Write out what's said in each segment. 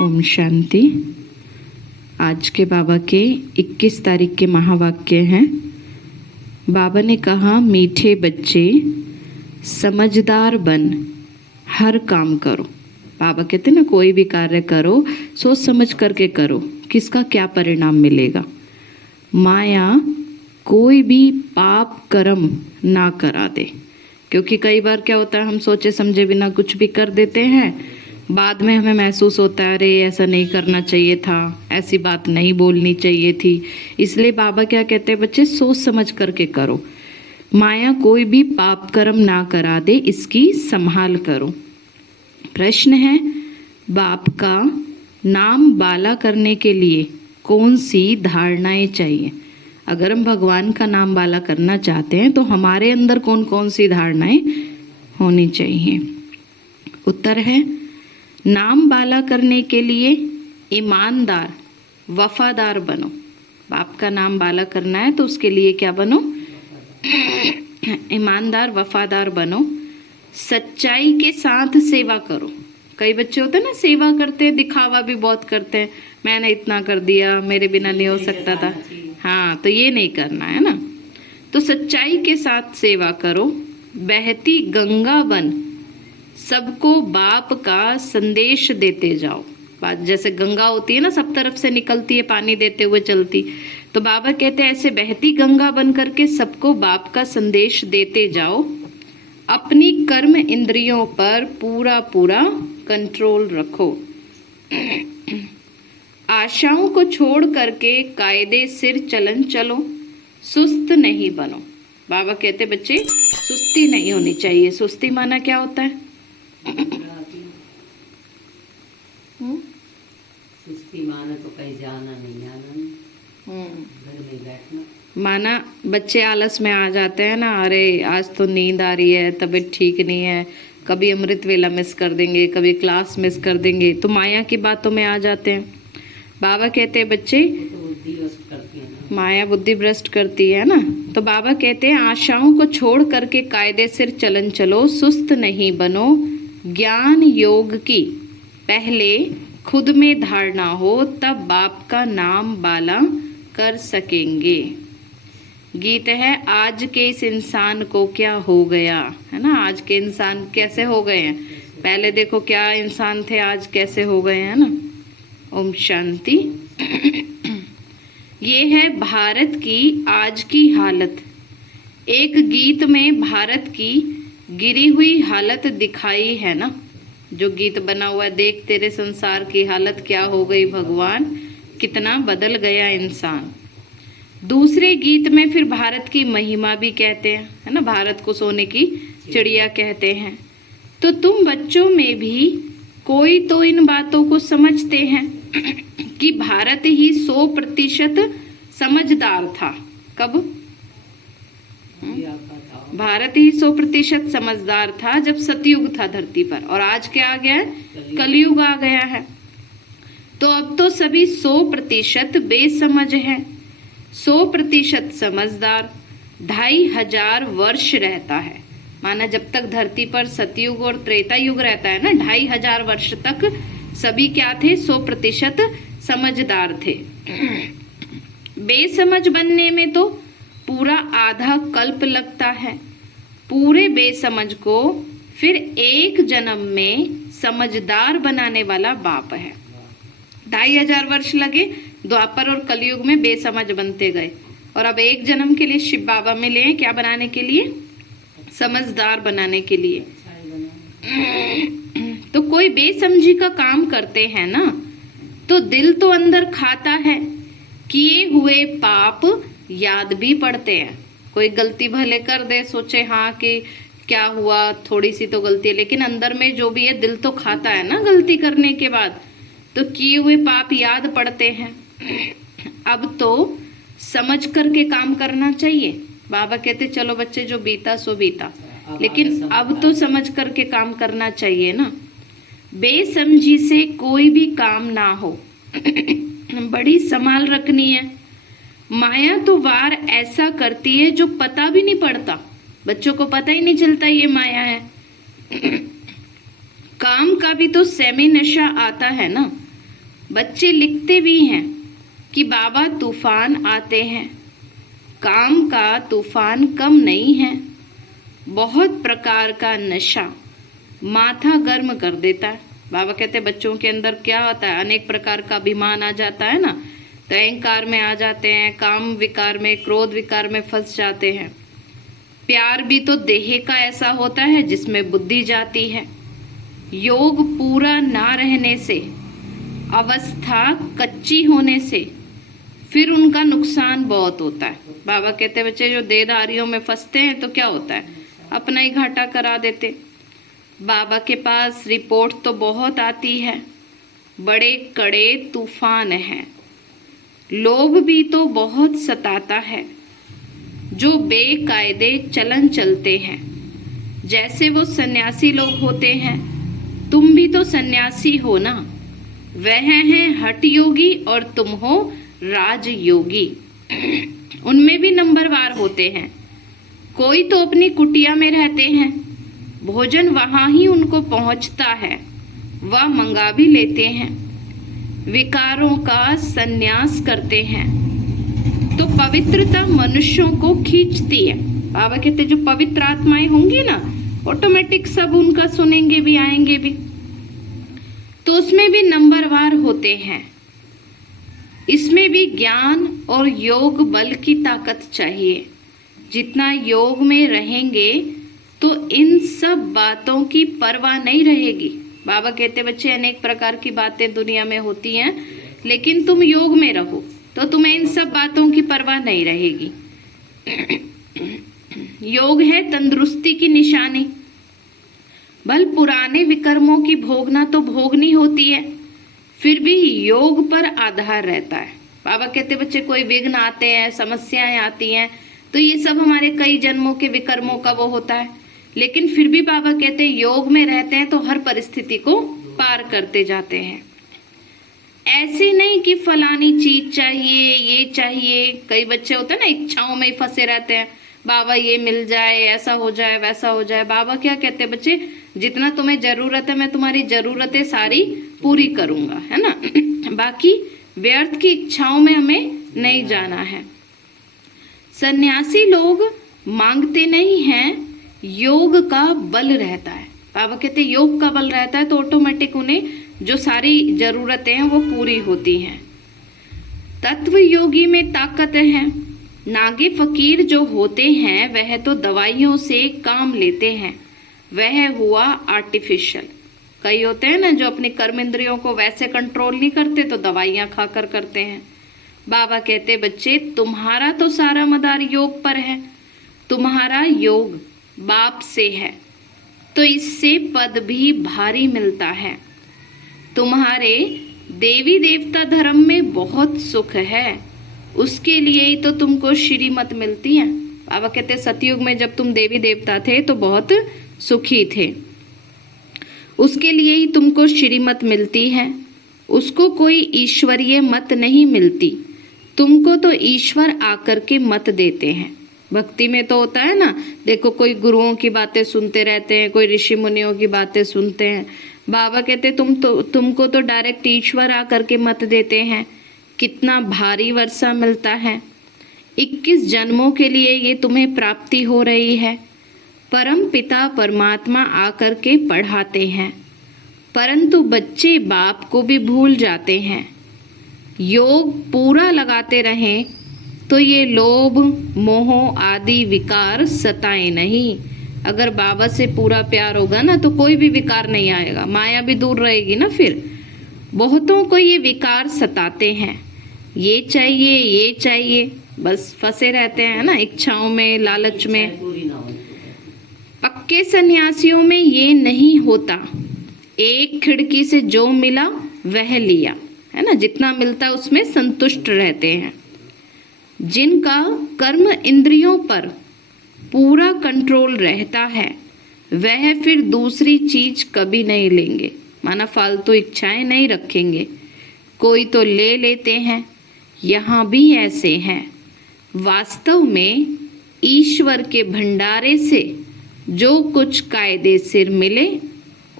ओम शांति। आज के बाबा के 21 तारीख के महावाक्य हैं। बाबा ने कहा, मीठे बच्चे समझदार बन हर काम करो। बाबा कहते ना, कोई भी कार्य करो सोच समझ करके करो, किसका क्या परिणाम मिलेगा। माया कोई भी पाप कर्म ना करा दे, क्योंकि कई बार क्या होता है, हम सोचे समझे बिना कुछ भी कर देते हैं, बाद में हमें महसूस होता है अरे ऐसा नहीं करना चाहिए था, ऐसी बात नहीं बोलनी चाहिए थी। इसलिए बाबा क्या कहते हैं, बच्चे सोच समझ करके करो। माया कोई भी पाप कर्म ना करा दे, इसकी संभाल करो। प्रश्न है, बाप का नाम बाला करने के लिए कौन सी धारणाएं चाहिए। अगर हम भगवान का नाम बाला करना चाहते हैं तो हमारे अंदर कौन कौन सी धारणाएं होनी चाहिए। उत्तर है, नाम बाला करने के लिए ईमानदार वफादार बनो। बाप का नाम बाला करना है तो उसके लिए क्या बनो, ईमानदार वफादार बनो। सच्चाई के साथ सेवा करो। कई बच्चे होते हैं ना, सेवा करते हैं, दिखावा भी बहुत करते हैं, मैंने इतना कर दिया, मेरे बिना नहीं हो सकता था। हाँ, तो ये नहीं करना है ना। तो सच्चाई के साथ सेवा करो। बहती गंगा बन सबको बाप का संदेश देते जाओ। बात जैसे गंगा होती है ना, सब तरफ से निकलती है, पानी देते हुए चलती। तो बाबा कहते हैं ऐसे बहती गंगा बन करके सबको बाप का संदेश देते जाओ। अपनी कर्म इंद्रियों पर पूरा पूरा कंट्रोल रखो। आशाओं को छोड़ करके कायदे सिर चलन चलो। सुस्त नहीं बनो। बाबा कहते बच्चे सुस्ती नहीं होनी चाहिए। सुस्ती माना क्या होता है, सुस्ती माना तो कहीं जाना नहीं, आना घर में बैठना माना। बच्चे आलस में आ जाते हैं ना, अरे आज तो नींद आ रही है, तबीयत ठीक नहीं है, कभी अमृत वेला मिस कर देंगे, कभी क्लास मिस कर देंगे, तो माया की बातों में आ जाते हैं। बाबा कहते हैं बच्चे, तो बुद्धि भ्रष्ट करती है ना, माया बुद्धि भ्रष्ट करती है ना। तो बाबा कहते हैं आशाओं को छोड़ करके कायदे सिर चलन चलो। सुस्त नहीं बनो। ज्ञान योग की पहले खुद में धारणा हो, तब बाप का नाम बाला कर सकेंगे। गीत है, आज के इस इंसान को क्या हो गया, है ना। आज के इंसान कैसे हो गए हैं, पहले देखो क्या इंसान थे, आज कैसे हो गए हैं ना। ओम शांति। ये है भारत की आज की हालत। एक गीत में भारत की गिरी हुई हालत दिखाई है ना। जो गीत बना हुआ है, देख तेरे संसार की हालत क्या हो गई भगवान, कितना बदल गया इंसान। दूसरे गीत में फिर भारत की महिमा भी कहते हैं, है ना। भारत को सोने की चिड़िया कहते हैं। तो तुम बच्चों में भी कोई तो इन बातों को समझते हैं कि भारत ही 100% समझदार था। कब? भारत ही 100% समझदार था जब सतयुग था धरती पर, और आज क्या आ गया है, कलयुग आ गया है। तो अब तो सभी 100% बेसमझ है, 100% समझदार 2500 वर्ष रहता है। माना जब तक धरती पर सतयुग और त्रेता युग रहता है ना, 2500 वर्ष तक सभी क्या थे, 100% समझदार थे। बेसमझ बनने में तो पूरा आधा कल्प लगता है। पूरे बेसमझ को फिर एक जन्म में समझदार बनाने वाला बाप है। 2500 वर्ष लगे द्वापर और कलयुग में बेसमझ बनते गए, और अब एक जन्म के लिए शिव बाबा मिले हैं, क्या बनाने के लिए, समझदार बनाने के लिए। तो कोई बेसमझी का काम करते हैं ना, तो दिल तो अंदर खाता है, किए हुए पाप याद भी पड़ते हैं। कोई गलती भले कर दे, सोचे हाँ कि क्या हुआ, थोड़ी सी तो गलती है, लेकिन अंदर में जो भी है दिल तो खाता है ना गलती करने के बाद, तो किए हुए पाप याद पड़ते हैं। अब तो समझ करके काम करना चाहिए। बाबा कहते चलो बच्चे जो बीता सो बीता, लेकिन अब तो समझ करके काम करना चाहिए ना। बेसमझी से कोई भी काम ना हो, बड़ी संभाल रखनी है। माया तो वार ऐसा करती है जो पता भी नहीं पड़ता, बच्चों को पता ही नहीं चलता ये माया है। काम का भी तो सेमी नशा आता है ना। बच्चे लिखते भी हैं कि बाबा तूफान आते हैं, काम का तूफान कम नहीं है, बहुत प्रकार का नशा माथा गर्म कर देता है। बाबा कहते हैं बच्चों के अंदर क्या होता है, अनेक प्रकार का अभिमान आ जाता है ना, तो अहंकार में आ जाते हैं, काम विकार में, क्रोध विकार में फंस जाते हैं। प्यार भी तो देह का ऐसा होता है जिसमें बुद्धि जाती है। योग पूरा ना रहने से, अवस्था कच्ची होने से फिर उनका नुकसान बहुत होता है। बाबा कहते हैं बच्चे जो देहधारियों में फंसते हैं तो क्या होता है, अपना ही घाटा करा देते। बाबा के पास रिपोर्ट तो बहुत आती है, बड़े कड़े तूफान हैं। लोभ भी तो बहुत सताता है, जो बेकायदे चलन चलते हैं। जैसे वो सन्यासी लोग होते हैं, तुम भी तो सन्यासी हो ना। वह हैं हठ योगी और तुम हो राजयोगी। उनमें भी नंबरवार होते हैं। कोई तो अपनी कुटिया में रहते हैं, भोजन वहां ही उनको पहुंचता है, वह मंगा भी लेते हैं। विकारों का संन्यास करते हैं तो पवित्रता मनुष्यों को खींचती है। बाबा कहते जो पवित्र आत्माएं होंगी ना, ऑटोमेटिक सब उनका सुनेंगे भी, आएंगे भी। तो उसमें भी नंबरवार होते हैं। इसमें भी ज्ञान और योग बल की ताकत चाहिए। जितना योग में रहेंगे तो इन सब बातों की परवाह नहीं रहेगी। बाबा कहते बच्चे अनेक प्रकार की बातें दुनिया में होती हैं, लेकिन तुम योग में रहो तो तुम्हें इन सब बातों की परवाह नहीं रहेगी। योग है तंदुरुस्ती की निशानी। भल पुराने विकर्मों की भोगना तो भोगनी होती है, फिर भी योग पर आधार रहता है। बाबा कहते बच्चे कोई विघ्न आते हैं, समस्याएं आती हैं, तो ये सब हमारे कई जन्मों के विकर्मों का वो होता है, लेकिन फिर भी बाबा कहते हैं योग में रहते हैं तो हर परिस्थिति को पार करते जाते हैं। ऐसे नहीं कि फलानी चीज चाहिए, ये चाहिए। कई बच्चे होते हैं ना, इच्छाओं में ही फंसे रहते हैं, बाबा ये मिल जाए, ऐसा हो जाए, वैसा हो जाए। बाबा क्या कहते हैं बच्चे, जितना तुम्हें जरूरत है मैं तुम्हारी जरूरतें सारी पूरी करूंगा, है ना। बाकी व्यर्थ की इच्छाओं में हमें नहीं जाना है। सन्यासी लोग मांगते नहीं हैं, योग का बल रहता है। बाबा कहते योग का बल रहता है तो ऑटोमेटिक उन्हें जो सारी जरूरतें हैं वो पूरी होती हैं। तत्व योगी में ताकत है। नागे फकीर जो होते हैं वह तो दवाइयों से काम लेते हैं, वह हुआ आर्टिफिशियल। कई होते हैं ना जो अपने कर्म इंद्रियों को वैसे कंट्रोल नहीं करते तो दवाइयां खाकर करते हैं। बाबा कहते बच्चे तुम्हारा तो सारा मदार योग पर है, तुम्हारा योग बाप से है तो इससे पद भी भारी मिलता है। तुम्हारे देवी देवता धर्म में बहुत सुख है, उसके लिए ही तो तुमको श्रीमत मिलती है। बाबा कहते सतयुग में जब तुम देवी देवता थे तो बहुत सुखी थे, उसके लिए ही तुमको श्रीमत मिलती है। उसको कोई ईश्वरीय मत नहीं मिलती, तुमको तो ईश्वर आकर के मत देते हैं। भक्ति में तो होता है ना, देखो कोई गुरुओं की बातें सुनते रहते हैं, कोई ऋषि मुनियों की बातें सुनते हैं। बाबा कहते तुमको तो डायरेक्ट ईश्वर आकर के मत देते हैं। कितना भारी वर्षा मिलता है। 21 जन्मों के लिए ये तुम्हें प्राप्ति हो रही है। परम पिता परमात्मा आकर के पढ़ाते हैं, परंतु बच्चे बाप को भी भूल जाते हैं। योग पूरा लगाते रहें तो ये लोभ मोह आदि विकार सताए नहीं। अगर बाबा से पूरा प्यार होगा ना तो कोई भी विकार नहीं आएगा, माया भी दूर रहेगी ना। फिर बहुतों को ये विकार सताते हैं, ये चाहिए ये चाहिए, बस फंसे रहते हैं ना इच्छाओं में, लालच में। पक्के सन्यासियों में ये नहीं होता। एक खिड़की से जो मिला वह लिया, है ना, जितना मिलता है उसमें संतुष्ट रहते हैं। जिनका कर्म इंद्रियों पर पूरा कंट्रोल रहता है वह फिर दूसरी चीज कभी नहीं लेंगे, माना फालतू इच्छाएं नहीं रखेंगे। कोई तो ले लेते हैं, यहाँ भी ऐसे हैं। वास्तव में ईश्वर के भंडारे से जो कुछ कायदे सिर मिले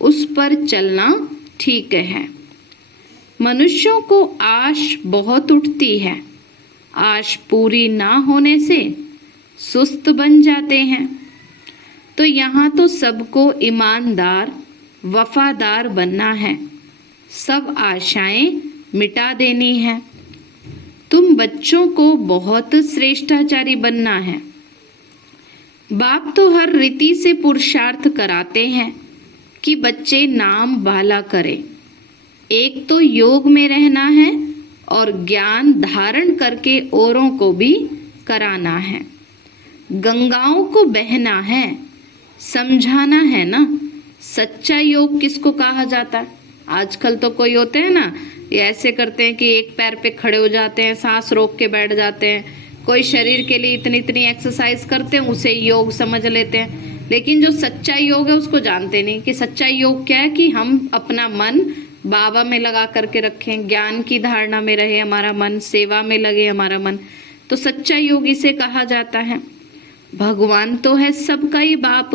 उस पर चलना ठीक है। मनुष्यों को आश बहुत उठती है, आश पूरी ना होने से सुस्त बन जाते हैं। तो यहाँ तो सबको ईमानदार वफादार बनना है, सब आशाएं मिटा देनी है। तुम बच्चों को बहुत श्रेष्ठाचारी बनना है। बाप तो हर रीति से पुरुषार्थ कराते हैं कि बच्चे नाम बाला करें। एक तो योग में रहना है और ज्ञान धारण करके औरों को भी कराना है। गंगाओं को बहना है, समझाना है ना। सच्चा योग किसको कहा जाता है? आजकल तो कोई होते हैं ना, ये ऐसे करते हैं कि एक पैर पे खड़े हो जाते हैं, सांस रोक के बैठ जाते हैं। कोई शरीर के लिए इतनी इतनी एक्सरसाइज करते हैं, उसे योग समझ लेते हैं। लेकिन जो सच्चा योग है उसको जानते नहीं कि सच्चा योग क्या है। कि हम अपना मन बाबा में लगा करके रखें, ज्ञान की धारणा में रहे हमारा मन, सेवा में लगे हमारा मन। तो सच्चा योग इसे कहा जाता है। भगवान तो है सबका ही बाप,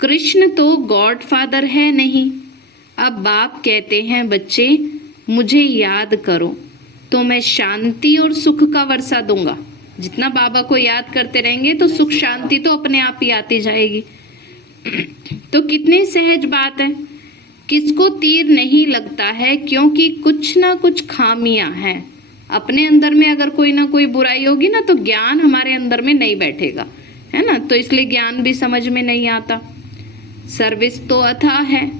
कृष्ण तो गॉड फादर है नहीं। अब बाप कहते हैं बच्चे मुझे याद करो तो मैं शांति और सुख का वर्षा दूंगा। जितना बाबा को याद करते रहेंगे तो सुख शांति तो अपने आप ही आती जाएगी। तो कितनी सहज बात है। किसको तीर नहीं लगता है, क्योंकि कुछ ना कुछ खामियां हैं अपने अंदर में। अगर कोई ना कोई बुराई होगी ना तो ज्ञान हमारे अंदर में नहीं बैठेगा, है ना। तो इसलिए ज्ञान भी समझ में नहीं आता। सर्विस तो अथाह है।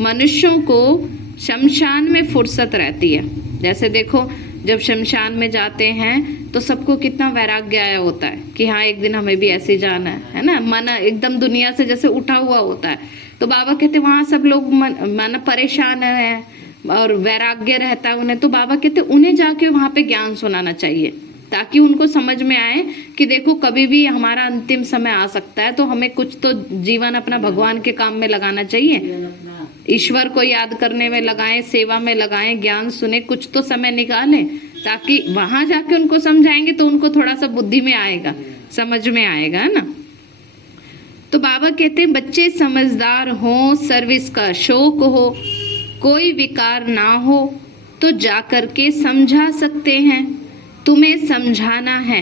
मनुष्यों को शमशान में फुर्सत रहती है। जैसे देखो जब शमशान में जाते हैं तो सबको कितना वैराग्य आया होता है कि हाँ एक दिन हमें भी ऐसे जाना है ना। मन एकदम दुनिया से जैसे उठा हुआ होता है। तो बाबा कहते वहां सब लोग मन परेशान है और वैराग्य रहता है उन्हें। तो बाबा कहते उन्हें जाके वहां पे ज्ञान सुनाना चाहिए, ताकि उनको समझ में आए कि देखो कभी भी हमारा अंतिम समय आ सकता है। तो हमें कुछ तो जीवन अपना भगवान के काम में लगाना चाहिए, ईश्वर को याद करने में लगाएं, सेवा में लगाएं, ज्ञान सुने, कुछ तो समय निकालें, ताकि वहां जाके उनको समझाएंगे तो उनको थोड़ा सा बुद्धि में आएगा, समझ में आएगा, है ना। तो बाबा कहते हैं बच्चे समझदार हो, सर्विस का शौक हो, कोई विकार ना हो तो जा करके समझा सकते हैं। तुम्हें समझाना है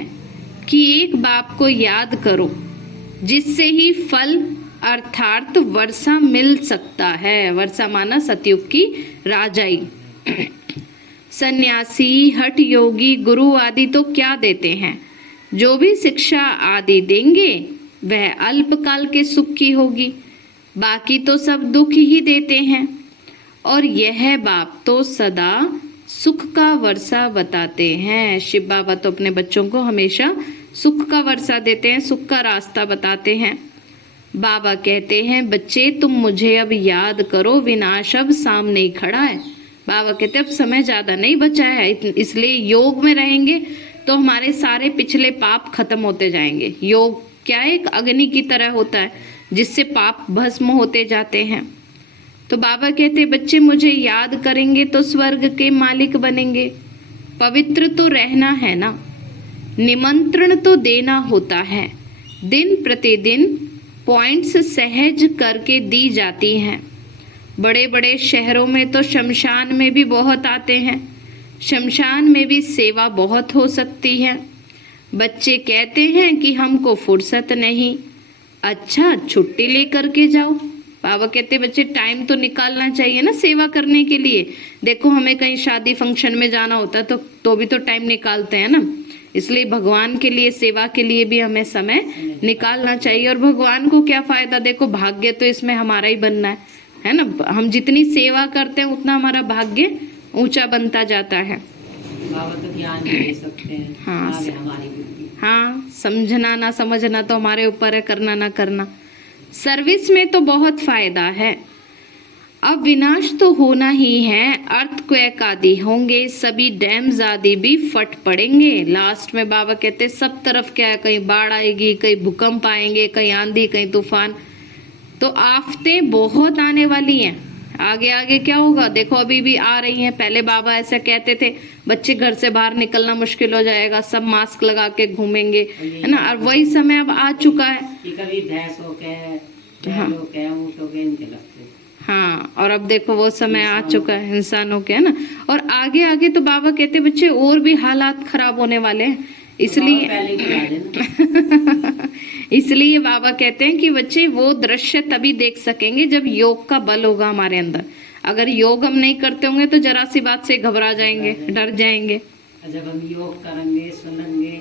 कि एक बाप को याद करो जिससे ही फल अर्थात वर्षा मिल सकता है। वर्षा माना सतयुग की राजाई। सन्यासी, हठ योगी, गुरु आदि तो क्या देते हैं? जो भी शिक्षा आदि देंगे वह अल्पकाल के सुख की होगी, बाकी तो सब दुख ही देते हैं। और यह बाप तो सदा सुख का वर्षा बताते हैं। शिव बाबा तो अपने बच्चों को हमेशा सुख का वर्षा देते हैं, सुख का रास्ता बताते हैं। बाबा कहते हैं बच्चे तुम मुझे अब याद करो, विनाश अब सामने ही खड़ा है। बाबा कहते हैं अब समय ज्यादा नहीं बचा है, इसलिए योग में रहेंगे तो हमारे सारे पिछले पाप खत्म होते जाएंगे। योग क्या है? एक अग्नि की तरह होता है जिससे पाप भस्म होते जाते हैं। तो बाबा कहते बच्चे मुझे याद करेंगे तो स्वर्ग के मालिक बनेंगे। पवित्र तो रहना है ना, निमंत्रण तो देना होता है। दिन प्रतिदिन पॉइंट्स सहज करके दी जाती हैं। बड़े बड़े शहरों में तो शमशान में भी बहुत आते हैं, शमशान में भी सेवा बहुत हो सकती है। बच्चे कहते हैं कि हमको फुर्सत नहीं। अच्छा छुट्टी लेकर के जाओ। बाबा कहते बच्चे टाइम तो निकालना चाहिए ना सेवा करने के लिए। देखो हमें कहीं शादी फंक्शन में जाना होता है तो भी तो टाइम निकालते हैं ना। इसलिए भगवान के लिए, सेवा के लिए भी हमें समय निकालना चाहिए। और भगवान को क्या फायदा? देखो भाग्य तो इसमें हमारा ही बनना है ना। हम जितनी सेवा करते हैं उतना हमारा भाग्य ऊंचा बनता जाता है। बाबा तो ज्ञान भी दे सकते हैं। हाँ, आगे हमारी बुद्धि। हाँ, समझना ना समझना तो हमारे ऊपर है, करना ना करना। सर्विस में तो बहुत फायदा है। अब विनाश तो होना ही है, अर्थक्वेक आदि होंगे, सभी डैम्स आदि भी फट पड़ेंगे। लास्ट में बाबा कहते सब तरफ क्या है, कहीं बाढ़ आएगी, कहीं भूकंप आएंगे, कहीं आंधी, कहीं तूफान। तो आफतें बहुत आने वाली हैं। आगे आगे क्या होगा देखो, अभी भी आ रही हैं। पहले बाबा ऐसा कहते थे बच्चे घर से बाहर निकलना मुश्किल हो जाएगा, सब मास्क लगा के घूमेंगे, है ना। और वही समय अब आ चुका है। कि कभी भैंस हो के, हाँ। ऊँट हो के इनके लगते। हाँ, और अब देखो वो समय आ चुका है इंसानों के, है ना। और आगे आगे तो बाबा कहते बच्चे और भी हालात खराब होने वाले हैं, इसलिए पहले ही बता देना। इसलिए बाबा कहते हैं कि बच्चे वो दृश्य तभी देख सकेंगे जब योग का बल होगा हमारे अंदर। अगर योग हम नहीं करते होंगे तो जरा सी बात से घबरा जाएंगे, डर जाएंगे। जब हम योग करेंगे, सुनेंगे,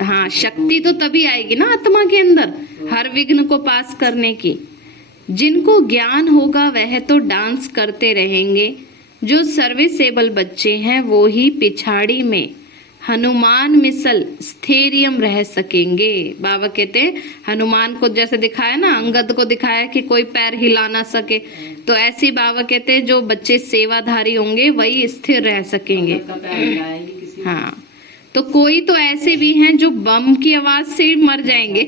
हाँ, शक्ति तो तभी आएगी ना आत्मा के अंदर हर विघ्न को पास करने की। जिनको ज्ञान होगा वह तो डांस करते रहेंगे, जो सर्विसेबल बच्चे हैं वो ही पिछाड़ी में हनुमान मिसल स्थैर्यम रह सकेंगे। बाबा कहते हैं हनुमान को जैसे दिखाया ना, अंगद को दिखाया कि कोई पैर हिला ना सके, तो ऐसे बाबा कहते हैं जो बच्चे सेवाधारी होंगे वही स्थिर रह सकेंगे। हाँ, तो कोई तो ऐसे भी हैं जो बम की आवाज से ही मर जाएंगे।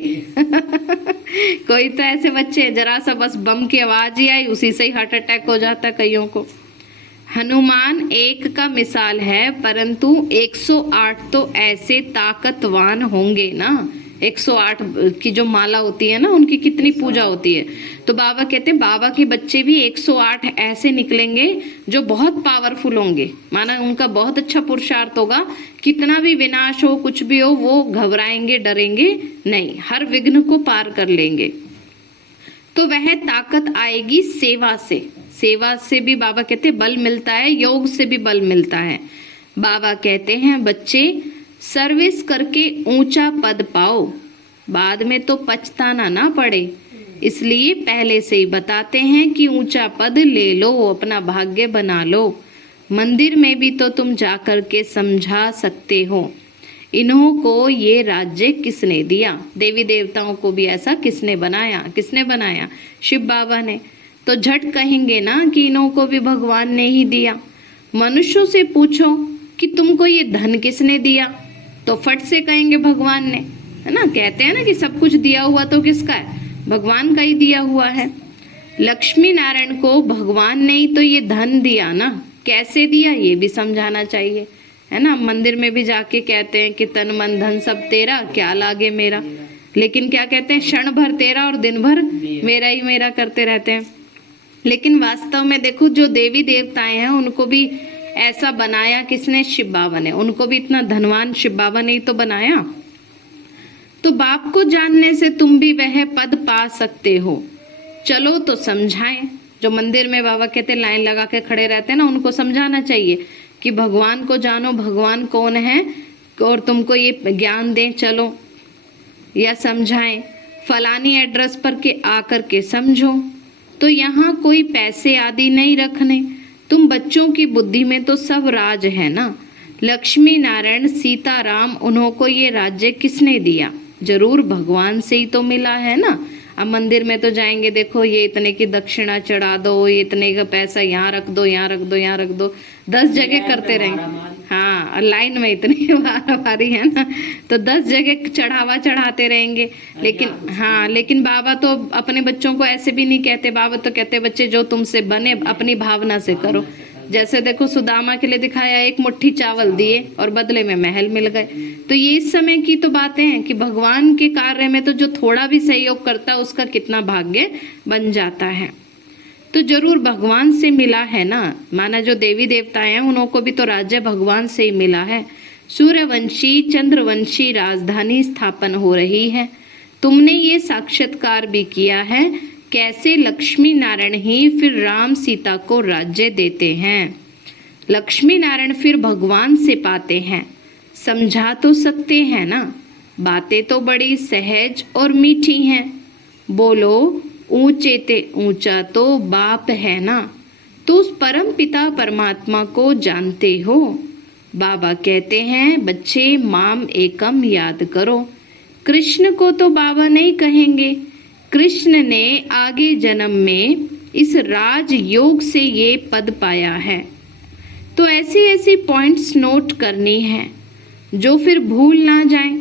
कोई तो ऐसे बच्चे जरा सा बस बम की आवाज ही आई उसी से ही हार्ट अटैक हो जाता है कईयों को। हनुमान एक का मिसाल है, परंतु 108 तो ऐसे ताकतवान होंगे ना। 108 की जो माला होती है ना, उनकी कितनी पूजा होती है। तो बाबा कहते हैं बाबा के बच्चे भी 108 ऐसे निकलेंगे जो बहुत पावरफुल होंगे, माना उनका बहुत अच्छा पुरुषार्थ होगा। कितना भी विनाश हो, कुछ भी हो, वो घबराएंगे, डरेंगे नहीं, हर विघ्न को पार कर लेंगे। तो वह ताकत आएगी सेवा से। सेवा से भी बाबा कहते हैं बल मिलता है, योग से भी बल मिलता है। बाबा कहते हैं बच्चे सर्विस करके ऊंचा पद पाओ, बाद में तो पछताना ना पड़े, इसलिए पहले से ही बताते हैं कि ऊंचा पद ले लो, अपना भाग्य बना लो। मंदिर में भी तो तुम जाकर के समझा सकते हो इन्हों को ये राज्य किसने दिया। देवी देवताओं को भी ऐसा किसने बनाया? किसने बनाया? शिव बाबा ने। तो झट कहेंगे ना कि इन्हों को भी भगवान ने ही दिया। मनुष्यों से पूछो कि तुमको ये धन किसने दिया, तो फट से कहेंगे भगवान ने, है ना। कहते हैं ना कि सब कुछ दिया हुआ तो किसका है? भगवान का ही दिया हुआ है। लक्ष्मी नारायण को भगवान ने ही तो ये धन दिया ना। कैसे दिया ये भी समझाना चाहिए, है ना। मंदिर में भी जाके कहते हैं कि तन मन धन सब तेरा, क्या लागे मेरा। लेकिन क्या कहते हैं? क्षण भर तेरा और दिन भर मेरा ही मेरा करते रहते हैं। लेकिन वास्तव में देखो जो देवी देवताएं हैं उनको भी ऐसा बनाया किसने? शिव बाबा ने। उनको भी इतना धनवान शिव बाबा ने ही तो बनाया। तो बाप को जानने से तुम भी वह पद पा सकते हो, चलो तो समझाएं। जो मंदिर में बाबा कहते लाइन लगा के खड़े रहते हैं ना, उनको समझाना चाहिए कि भगवान को जानो, भगवान कौन है, और तुमको ये ज्ञान दें, चलो, या समझाएं। फलानी एड्रेस पर के आकर के समझो। तो यहाँ कोई पैसे आदि नहीं रखने, तुम बच्चों की बुद्धि में तो सब राज है ना। लक्ष्मी नारायण सीताराम, उन्हों को ये राज्य किसने दिया? जरूर भगवान से ही तो मिला है ना। अब मंदिर में तो जाएंगे, देखो ये इतने की दक्षिणा चढ़ा दो, ये इतने का पैसा यहाँ रख दो, यहाँ रख दो, यहाँ रख दो, 10 जगह करते रहेंगे। हाँ, और लाइन में इतनी बारी है ना, तो 10 जगह चढ़ावा चढ़ाते रहेंगे। लेकिन हाँ, लेकिन बाबा तो अपने बच्चों को ऐसे भी नहीं कहते। बाबा तो कहते बच्चे जो तुमसे बने अपनी भावना से करो। जैसे देखो सुदामा के लिए दिखाया, एक मुट्ठी चावल दिए और बदले में महल मिल गए। तो ये इस समय की तो बातें हैं कि भगवान के कार्य में तो जो थोड़ा भी सहयोग करता है उसका कितना भाग्य बन जाता है। तो जरूर भगवान से मिला है ना। माना जो देवी देवताएं हैं उनको भी तो राज्य भगवान से ही मिला है। सूर्यवंशी चंद्रवंशी राजधानी स्थापन हो रही है, तुमने ये साक्षात्कार भी किया है। कैसे लक्ष्मी नारायण ही फिर राम सीता को राज्य देते हैं, लक्ष्मी नारायण फिर भगवान से पाते हैं। समझा तो सकते हैं ना, बातें तो बड़ी सहज और मीठी हैं। बोलो ऊंचे ते ऊंचा तो बाप है ना, तो उस परम पिता परमात्मा को जानते हो। बाबा कहते हैं बच्चे माम एकम याद करो। कृष्ण को तो बाबा नहीं कहेंगे, कृष्ण ने आगे जन्म में इस राज योग से ये पद पाया है। तो ऐसी ऐसी पॉइंट्स नोट करनी है जो फिर भूल ना जाएं।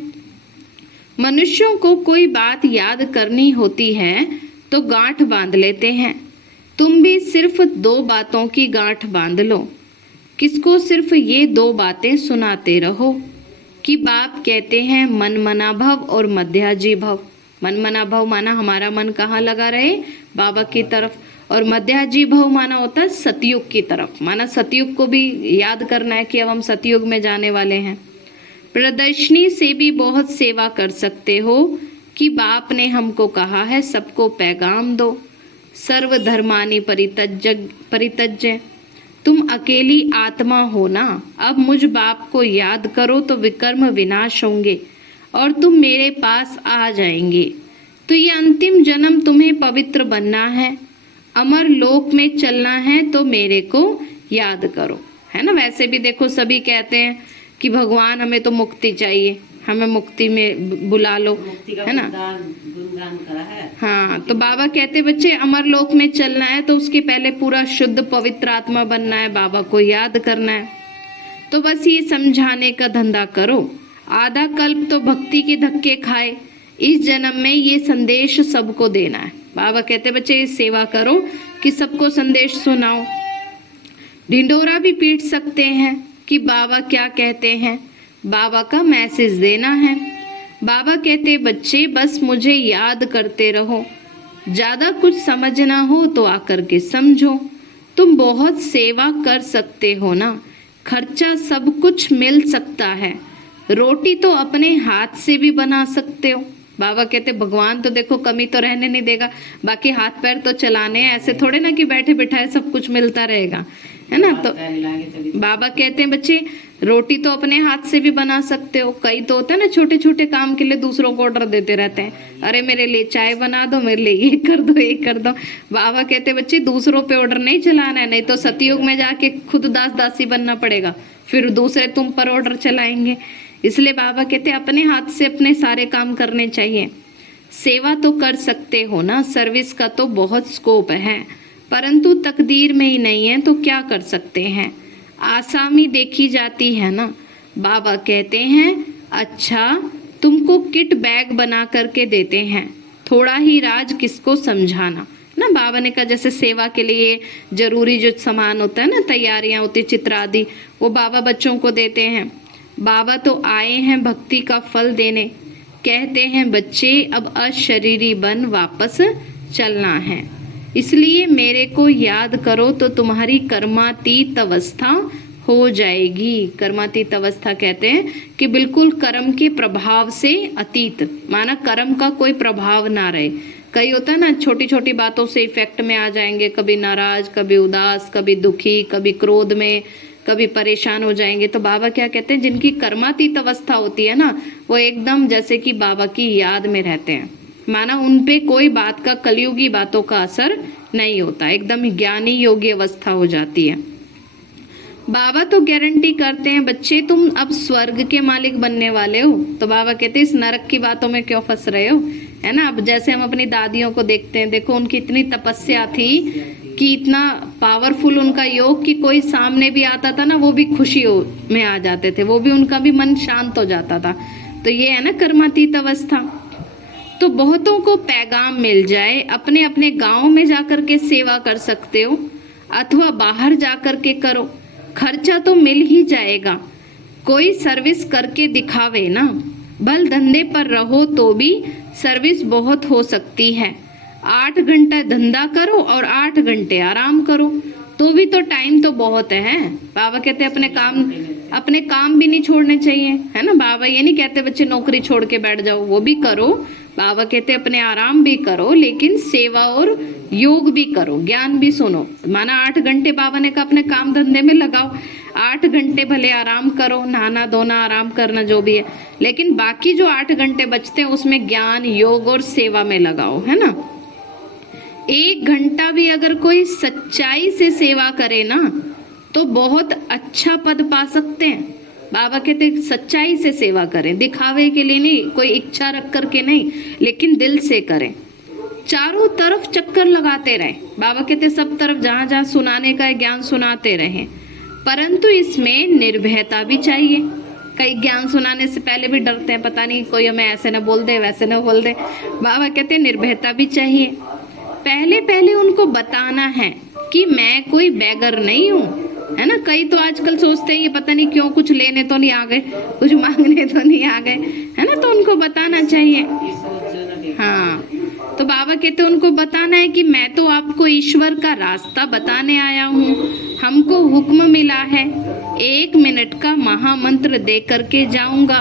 मनुष्यों को कोई बात याद करनी होती है तो गांठ बांध लेते हैं। तुम भी सिर्फ 2 बातों की गांठ बांध लो। किसको? सिर्फ ये 2 बातें सुनाते रहो कि बाप कहते हैं मन मना भव और मध्याजी भव। मन मना भव माना हमारा मन कहाँ लगा रहे? बाबा की तरफ। और मध्याजी भव माना होता है सतयुग की तरफ, माना सतयुग को भी याद करना है कि अब हम सतयुग में जाने वाले हैं। प्रदर्शनी से भी बहुत सेवा कर सकते हो कि बाप ने हमको कहा है सबको पैगाम दो, सर्वधर्मानि परित्यज्य। तुम अकेली आत्मा हो ना, अब मुझ बाप को याद करो तो विकर्म विनाश होंगे और तुम मेरे पास आ जाएंगे। तो ये अंतिम जन्म तुम्हें पवित्र बनना है, अमर लोक में चलना है, तो मेरे को याद करो, है ना। वैसे भी देखो सभी कहते हैं कि भगवान हमें तो मुक्ति चाहिए, हमें मुक्ति में बुला लो, है ना। गुणगान करा है। हाँ, तो बाबा कहते बच्चे अमर लोक में चलना है तो उसके पहले पूरा शुद्ध पवित्र आत्मा बनना है, बाबा को याद करना है। तो बस ये समझाने का धंधा करो। आधा कल्प तो भक्ति के धक्के खाए, इस जन्म में ये संदेश सबको देना है। बाबा कहते बच्चे सेवा करो कि सबको संदेश सुनाओ। ढिंडोरा भी पीट सकते हैं कि बाबा क्या कहते हैं, बाबा का मैसेज देना है। बाबा कहते बच्चे बस मुझे याद करते रहो, ज्यादा कुछ समझना हो तो आकर के समझो। तुम बहुत सेवा कर सकते हो ना, खर्चा सब कुछ मिल सकता है, रोटी तो अपने हाथ से भी बना सकते हो। बाबा कहते भगवान तो देखो कमी तो रहने नहीं देगा, बाकी हाथ पैर तो चलाने हैं, ऐसे थोड़े ना कि बैठे बिठाए सब कुछ मिलता रहेगा, है ना। तो बाबा कहते हैं बच्चे रोटी तो अपने हाथ से भी बना सकते हो। कई तो होता है ना छोटे छोटे काम के लिए दूसरों को ऑर्डर देते रहते हैं, अरे मेरे लिए चाय बना दो, मेरे लिए ये कर दो, ये कर दो। बाबा कहते बच्चे दूसरों पे ऑर्डर नहीं चलाना है, नहीं तो सतयुग में जाके खुद दास दासी बनना पड़ेगा, फिर दूसरे तुम पर ऑर्डर चलाएंगे। इसलिए बाबा कहते अपने हाथ से अपने सारे काम करने चाहिए। सेवा तो कर सकते हो ना, सर्विस का तो बहुत स्कोप है, परंतु तकदीर में ही नहीं है तो क्या कर सकते हैं। आसामी देखी जाती है ना। बाबा कहते हैं अच्छा तुमको किट बैग बना करके देते हैं, थोड़ा ही राज किसको समझाना ना। बाबा ने कहा जैसे सेवा के लिए जरूरी जो सामान होता है ना, तैयारियां होती, चित्र आदि, वो बाबा बच्चों को देते हैं। बाबा तो आए हैं भक्ति का फल देने, कहते हैं बच्चे अब अशरीरी बन वापस चलना है, इसलिए मेरे को याद करो तो तुम्हारी कर्मातीत अवस्था हो जाएगी। कर्मातीत अवस्था कहते हैं कि बिल्कुल कर्म के प्रभाव से अतीत, माना कर्म का कोई प्रभाव ना रहे। कई होता है ना छोटी छोटी बातों से इफेक्ट में आ जाएंगे, कभी नाराज, कभी उदास, कभी दुखी, कभी क्रोध में, कभी परेशान हो जाएंगे। तो बाबा क्या कहते हैं जिनकी कर्मातीत अवस्था होती है ना, वो एकदम जैसे कि बाबा की याद में रहते हैं, माना उन पे कोई बात का, कलयुगी बातों का असर नहीं होता, एकदम ज्ञानी योगी अवस्था हो जाती है। बाबा तो गारंटी करते हैं बच्चे तुम अब स्वर्ग के मालिक बनने वाले हो। तो बाबा कहते हैं इस नरक की बातों में क्यों फंस रहे हो, है ना। अब जैसे हम अपनी दादियों को देखते हैं, देखो उनकी इतनी तपस्या थी कि इतना पावरफुल उनका योग कि कोई सामने भी आता था ना वो भी खुशी में आ जाते थे, वो भी उनका भी मन शांत हो जाता था। तो ये है ना कर्मातीत अवस्था। तो बहुतों को पैगाम मिल जाए, अपने अपने गांव में जाकर के सेवा कर सकते हो अथवा बाहर जाकर के करो, खर्चा तो मिल ही जाएगा। कोई सर्विस करके दिखावे ना, भल धंधे पर रहो तो भी सर्विस बहुत हो सकती है। 8 घंटा धंधा करो और 8 घंटे आराम करो तो भी तो टाइम तो बहुत है। बाबा कहते अपने काम भी नहीं छोड़ने चाहिए, है ना। बाबा ये नहीं कहते बच्चे नौकरी छोड़ के बैठ जाओ, वो भी करो। बाबा कहते अपने आराम भी करो, लेकिन सेवा और योग भी करो, ज्ञान भी सुनो। माना 8 घंटे बाबा ने कहा अपने काम धंधे में लगाओ, 8 घंटे भले आराम करो, नहाना धोना आराम करना जो भी है, लेकिन बाकी जो 8 घंटे बचते हैं उसमें ज्ञान योग और सेवा में लगाओ, है ना। 1 घंटा भी अगर कोई सच्चाई से सेवा करे ना तो बहुत अच्छा पद पा सकते हैं। बाबा कहते सच्चाई से सेवा करें, दिखावे के लिए नहीं, कोई इच्छा रख करके नहीं, लेकिन दिल से करें। चारों तरफ चक्कर लगाते रहें। बाबा कहते सब तरफ जहां जहां सुनाने का ज्ञान सुनाते रहें, परंतु इसमें निर्भयता भी चाहिए। कई ज्ञान सुनाने से पहले भी डरते हैं, पता नहीं कोई हमें ऐसे न बोल दे, वैसे न बोल दे। बाबा कहते निर्भयता भी चाहिए। पहले पहले उनको बताना है कि मैं कोई बैगर नहीं हूँ, है ना। कई तो आजकल सोचते हैं ये पता नहीं क्यों कुछ लेने तो नहीं आ गए, कुछ मांगने तो नहीं आ गए, है ना। तो उनको बताना चाहिए। हाँ, तो बाबा कहते उनको बताना है कि मैं तो आपको ईश्वर का रास्ता बताने आया हूँ, हमको हुक्म मिला है 1 मिनट का महामंत्र दे करके जाऊंगा।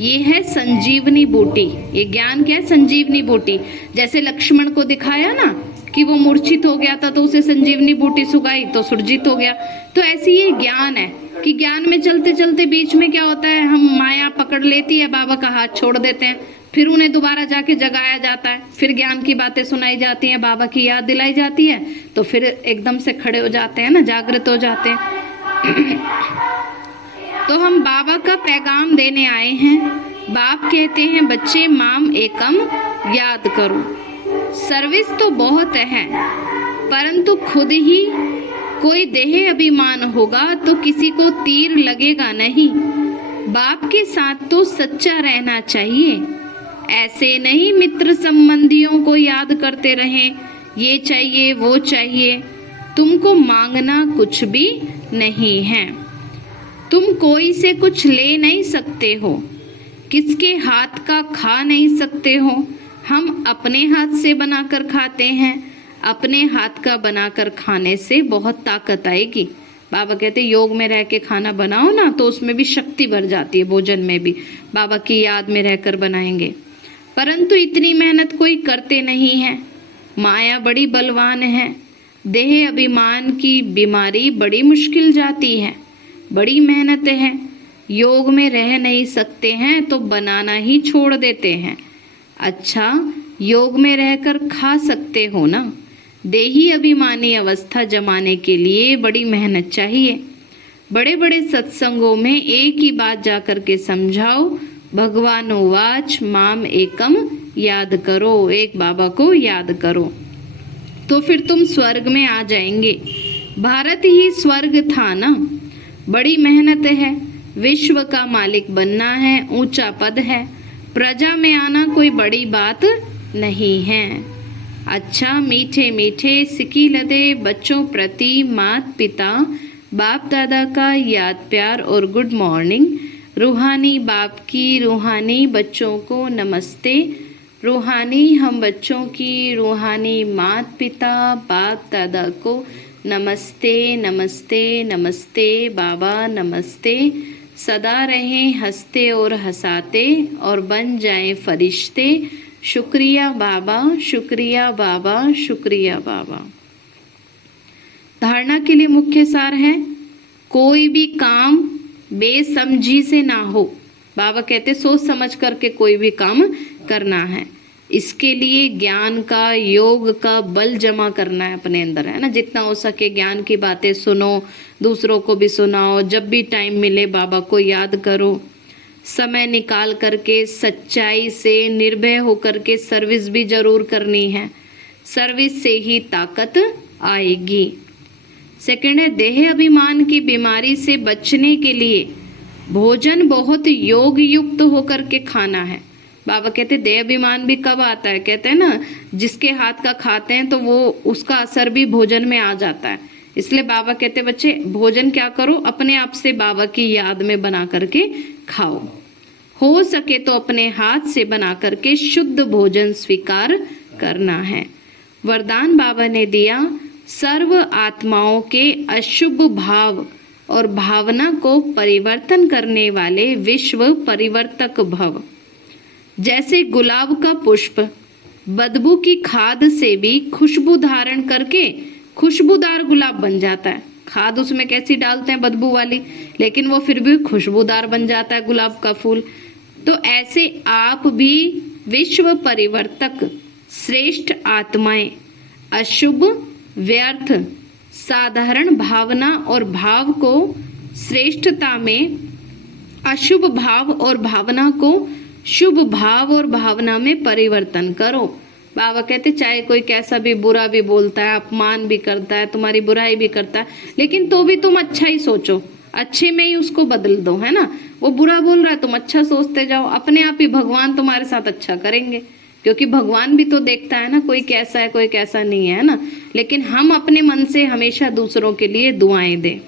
ये है संजीवनी बूटी। ये ज्ञान क्या है? संजीवनी बूटी। जैसे लक्ष्मण को दिखाया ना कि वो मूर्छित हो गया था तो उसे संजीवनी बूटी सुगाई तो सुरजित हो गया। तो ऐसी ये ज्ञान है कि ज्ञान में चलते चलते बीच में क्या होता है, हम माया पकड़ लेती है, बाबा का हाथ छोड़ देते हैं, फिर उन्हें दोबारा जाके जगाया जाता है, फिर ज्ञान की बातें सुनाई जाती हैं, बाबा की याद दिलाई जाती है, तो फिर एकदम से खड़े हो जाते हैं ना, जागृत हो जाते हैं। तो हम बाबा का पैगाम देने आए हैं। बाप कहते हैं बच्चे माम एकम याद करो। सर्विस तो बहुत है, परंतु खुद ही कोई देह अभिमान होगा तो किसी को तीर लगेगा नहीं। बाप के साथ तो सच्चा रहना चाहिए, ऐसे नहीं मित्र संबंधियों को याद करते रहें, ये चाहिए वो चाहिए। तुमको मांगना कुछ भी नहीं है, तुम कोई से कुछ ले नहीं सकते हो, किसके हाथ का खा नहीं सकते हो। हम अपने हाथ से बनाकर खाते हैं, अपने हाथ का बनाकर खाने से बहुत ताकत आएगी। बाबा कहते योग में रह के खाना बनाओ ना तो उसमें भी शक्ति बढ़ जाती है, भोजन में भी बाबा की याद में रहकर बनाएंगे। परंतु इतनी मेहनत कोई करते नहीं है, माया बड़ी बलवान है, देह अभिमान की बीमारी बड़ी मुश्किल जाती है, बड़ी मेहनत है। योग में रह नहीं सकते हैं तो बनाना ही छोड़ देते हैं। अच्छा, योग में रहकर खा सकते हो ना। देही अभिमानी अवस्था जमाने के लिए बड़ी मेहनत चाहिए। बड़े बड़े सत्संगों में एक ही बात जा करके समझाओ, भगवान वाच माम एकम याद करो, एक बाबा को याद करो तो फिर तुम स्वर्ग में आ जाएंगे। भारत ही स्वर्ग था ना। बड़ी मेहनत है, विश्व का मालिक बनना है, ऊंचा पद है, प्रजा में आना कोई बड़ी बात नहीं है। अच्छा, मीठे मीठे सिकी लदे बच्चों प्रति माता पिता बाप दादा का याद प्यार और गुड मॉर्निंग। रूहानी बाप की रूहानी बच्चों को नमस्ते। रूहानी हम बच्चों की रूहानी माता पिता बाप दादा को नमस्ते नमस्ते नमस्ते। बाबा नमस्ते। सदा रहें हंसते और हंसाते और बन जाएं फरिश्ते। शुक्रिया बाबा, शुक्रिया बाबा, शुक्रिया बाबा। धारणा के लिए मुख्य सार है, कोई भी काम बेसमझी से ना हो। बाबा कहते सोच समझ करके कोई भी काम करना है। इसके लिए ज्ञान का, योग का बल जमा करना है अपने अंदर, है ना। जितना हो सके ज्ञान की बातें सुनो, दूसरों को भी सुनाओ, जब भी टाइम मिले बाबा को याद करो। समय निकाल करके सच्चाई से निर्भय होकर के सर्विस भी जरूर करनी है, सर्विस से ही ताकत आएगी। सेकंड है, देह अभिमान की बीमारी से बचने के लिए भोजन बहुत योग युक्त होकर के खाना है। बाबा कहते देह अभिमान भी कब आता है, कहते हैं ना जिसके हाथ का खाते हैं तो वो उसका असर भी भोजन में आ जाता है। इसलिए बाबा कहते बच्चे भोजन क्या करो, अपने आप से बाबा की याद में बना करके खाओ। हो सके तो अपने हाथ से बना करके शुद्ध भोजन स्वीकार करना है। वरदान बाबा ने दिया, सर्व आत्माओं के अशुभ भाव और भावना को परिवर्तन करने वाले विश्व परिवर्तक भव। जैसे गुलाब का पुष्प बदबू की खाद से भी खुशबू धारण करके खुशबूदार गुलाब बन जाता है। खाद उसमें कैसी डालते हैं, बदबू वाली, लेकिन वो फिर भी खुशबूदार बन जाता है गुलाब का फूल। तो ऐसे आप भी विश्व परिवर्तक श्रेष्ठ आत्माएं अशुभ व्यर्थ साधारण भावना और भाव को श्रेष्ठता में, अशुभ भाव और भावना को शुभ भाव और भावना में परिवर्तन करो। बाबा कहते चाहे कोई कैसा भी बुरा भी बोलता है, अपमान भी करता है, तुम्हारी बुराई भी करता है, लेकिन तो भी तुम अच्छा ही सोचो, अच्छे में ही उसको बदल दो, है ना। वो बुरा बोल रहा है, तुम अच्छा सोचते जाओ, अपने आप ही भगवान तुम्हारे साथ अच्छा करेंगे, क्योंकि भगवान भी तो देखता है ना कोई कैसा है कोई कैसा नहीं है ना। लेकिन हम अपने मन से हमेशा दूसरों के लिए दुआएं दें,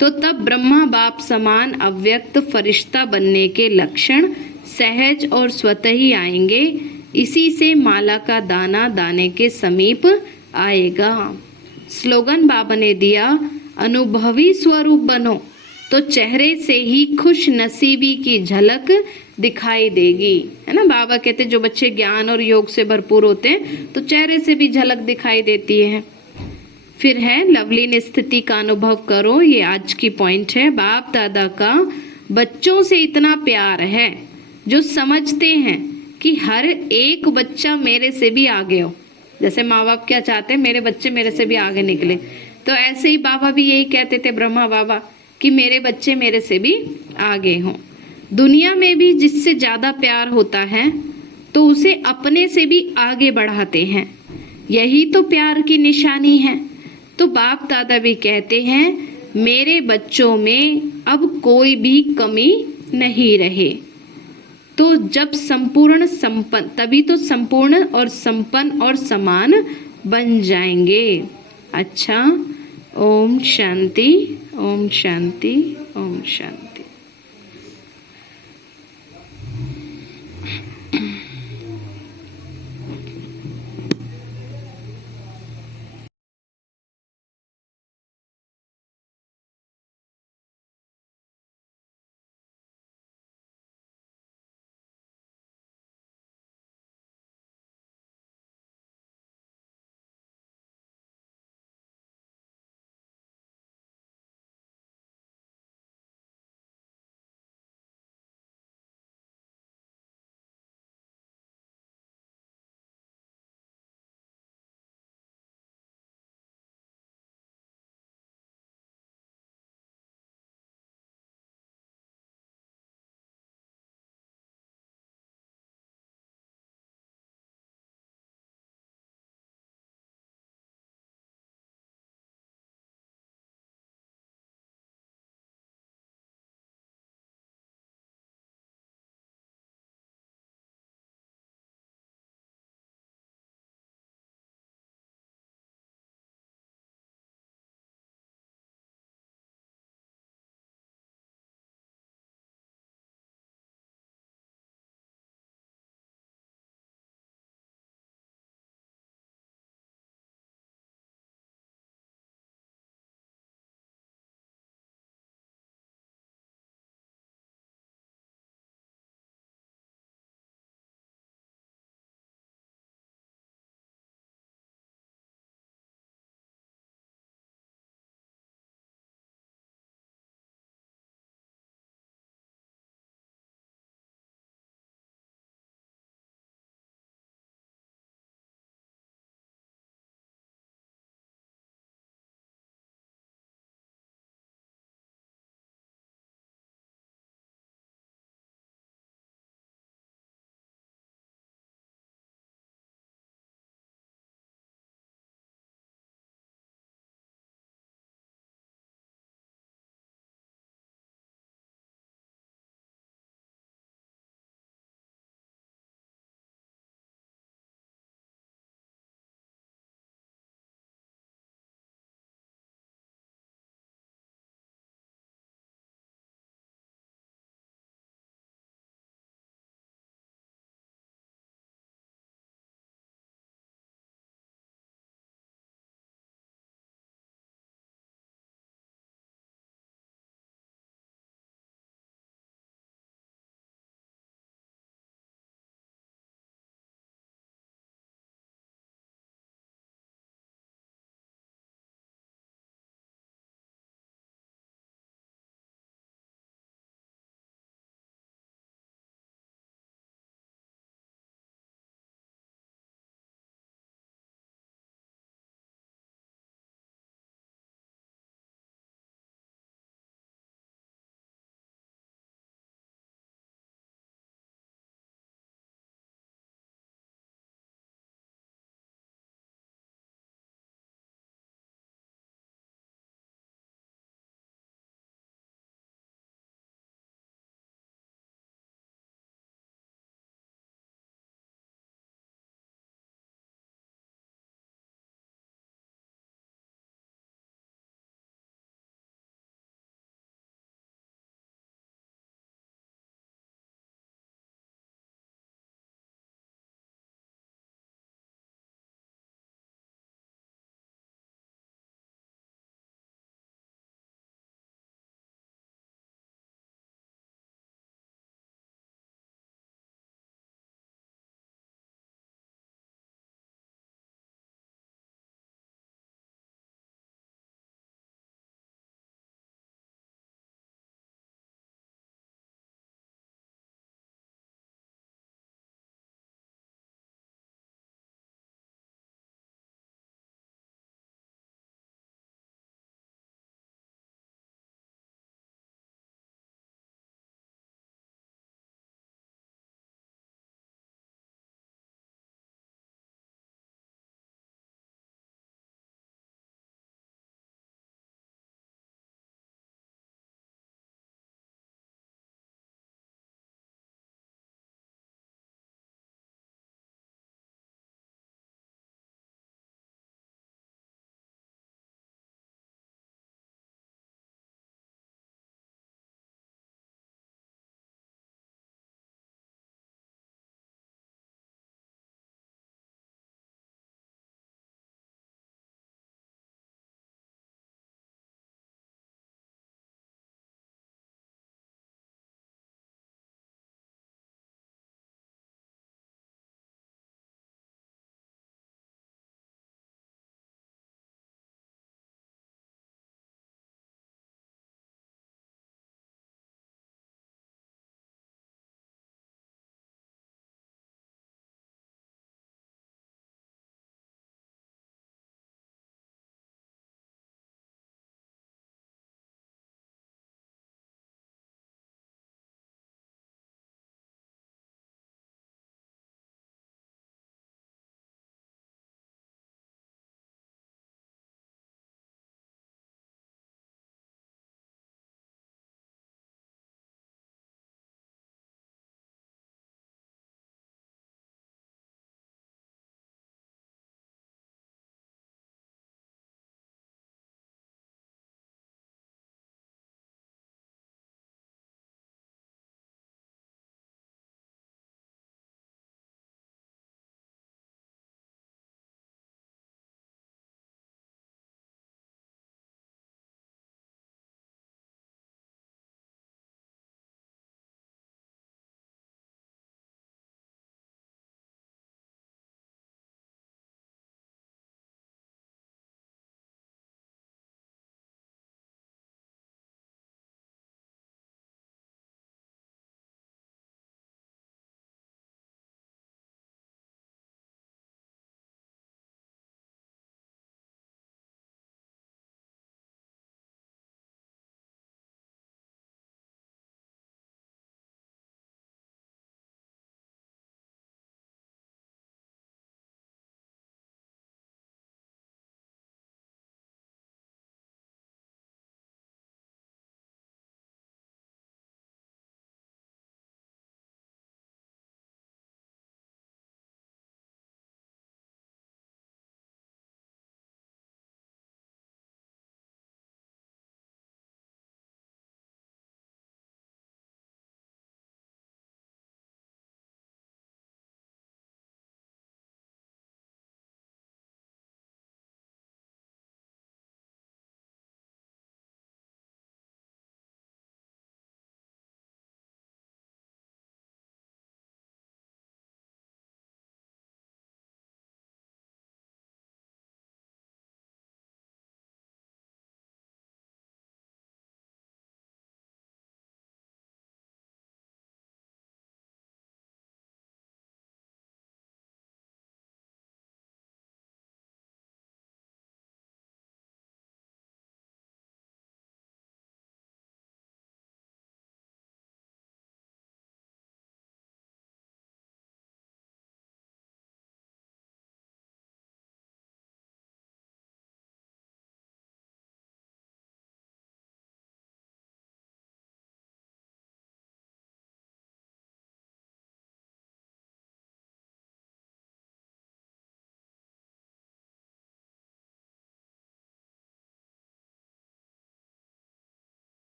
तो तब ब्रह्मा बाप समान अव्यक्त फरिश्ता बनने के लक्षण सहज और स्वतः ही आएंगे। इसी से माला का दाना दाने के समीप आएगा। स्लोगन बाबा ने दिया, अनुभवी स्वरूप बनो तो चेहरे से ही खुश नसीबी की झलक दिखाई देगी। है ना, बाबा कहते जो बच्चे ज्ञान और योग से भरपूर होते हैं तो चेहरे से भी झलक दिखाई देती है। फिर है लवलीन स्थिति का अनुभव करो, ये आज की पॉइंट है। बाप दादा का बच्चों से इतना प्यार है जो समझते हैं कि हर एक बच्चा मेरे से भी आगे हो। जैसे माँ बाप क्या चाहते हैं, मेरे बच्चे मेरे से भी आगे निकले, तो ऐसे ही बाबा भी यही कहते थे, ब्रह्मा बाबा, कि मेरे बच्चे मेरे से भी आगे हों। दुनिया में भी जिससे ज़्यादा प्यार होता है तो उसे अपने से भी आगे बढ़ाते हैं, यही तो प्यार की निशानी है। तो बाप दादा भी कहते हैं, मेरे बच्चों में अब कोई भी कमी नहीं रहे। तो जब संपूर्ण संपन्न, तभी तो संपूर्ण और संपन्न और समान बन जाएंगे। अच्छा, ओम शांति, ओम शांति, ओम शांति।